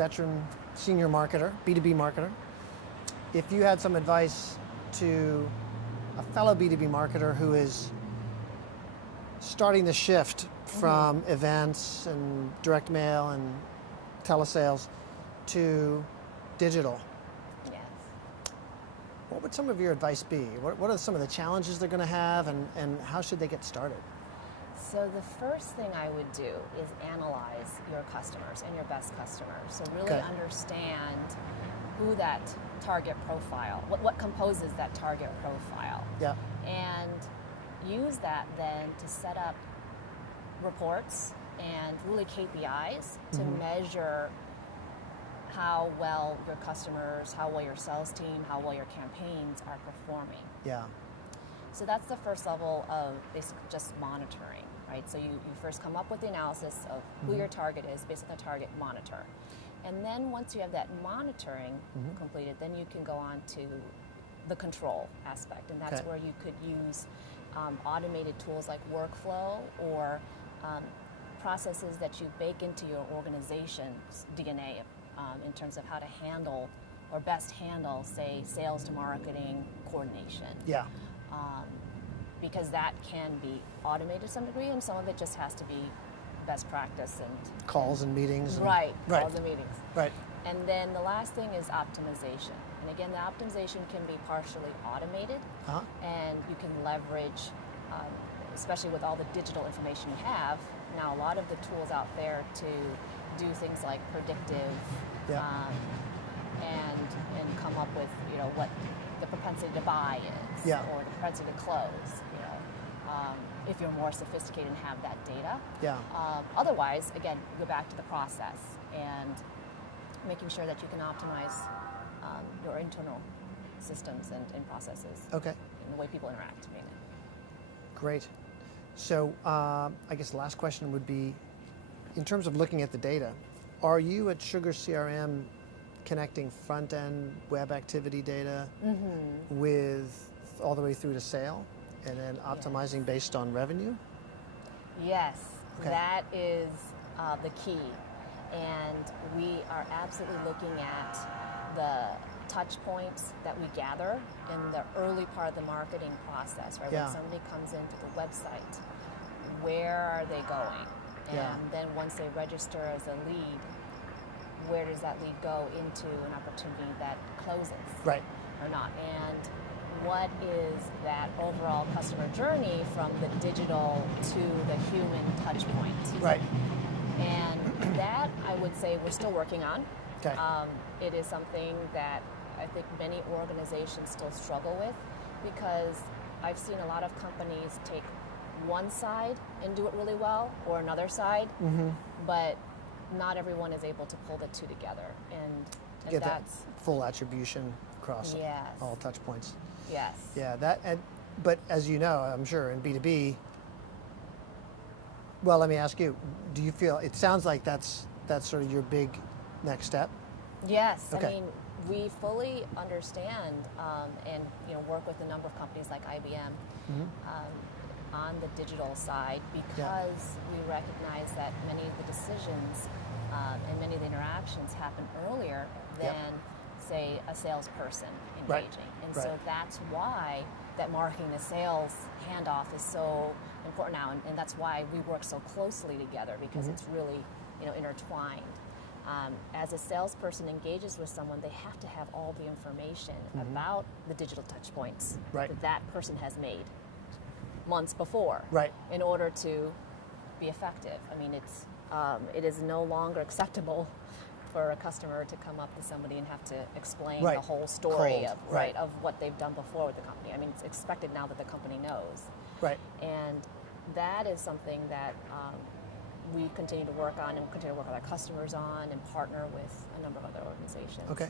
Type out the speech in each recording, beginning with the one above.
veteran senior marketer, B2B marketer. If you had some advice to a fellow B2B marketer who is starting the shift from events and direct mail and telesales to digital, Yes. what would some of your advice be? What are some of the challenges they're going to have, and how should they get started? So the first thing I would do is analyze your customers and your best customers. So really Okay. understand who that target profile, what composes that target profile. Yeah. And use that then to set up reports and really KPIs to measure how well your customers, how well your sales team, how well your campaigns are performing. Yeah. So that's the first level of basically just monitoring, right? So you first come up with the analysis of who your target is, based on the target, monitor. And then once you have that monitoring completed, then you can go on to the control aspect. And that's Okay. where you could use automated tools like workflow or processes that you bake into your organization's DNA in terms of how to handle or best handle, say, sales to marketing coordination. Yeah. Because that can be automated to some degree, and some of it just has to be best practice and Calls and meetings. right, Right. calls and meetings. Right. And then the last thing is optimization. And again, the optimization can be partially automated, Uh-huh. and you can leverage, especially with all the digital information you have, now a lot of the tools out there to do things like predictive Yeah. and come up with, what the propensity to buy is, Yeah. or the propensity to close, if you're more sophisticated and have that data. Yeah. Otherwise, again, go back to the process and making sure that you can optimize your internal systems and processes Okay. and the way people interact. Mainly. Great. So I guess the last question would be, in terms of looking at the data, are you at SugarCRM connecting front-end web activity data with all the way through to sale, and then optimizing based on revenue? Yes, Okay. that is the key. And we are absolutely looking at the touch points that we gather in the early part of the marketing process, right? Yeah. When somebody comes into the website, where are they going? And Yeah. then once they register as a lead, where does that lead go into an opportunity that closes? Right. Or not? And what is that overall customer journey from the digital to the human touch point? Right. And that, I would say, we're still working on. Okay. It is something that I think many organizations still struggle with, because I've seen a lot of companies take one side and do it really well, or another side, but not everyone is able to pull the two together. And Get that that's, full attribution across Yes. all touch points. yes. Yeah, but as you know, I'm sure in B2B, well, let me ask you, do you feel, it sounds like that's sort of your big next step? Yes, Okay. I mean, we fully understand and work with a number of companies like IBM on the digital side, because we recognize that many of the decisions and many of the interactions happen earlier than, say, a salesperson Right. engaging. And Right. so that's why that marketing to sales handoff is so important now, and that's why we work so closely together, because it's really intertwined. As a salesperson engages with someone, they have to have all the information about the digital touch points Right. that person has made months before, Right. in order to be effective. I mean, it is no longer acceptable for a customer to come up to somebody and have to explain Right. the whole story Cold. of Right. of what they've done before with the company. I mean, it's expected now that the company knows. Right. And that is something that we continue to work on, and we continue to work with our customers on, and partner with a number of other organizations. Okay.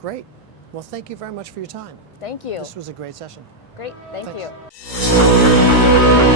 Great. Well, thank you very much for your time. Thank you. This was a great session. Great. Thank Thanks. you.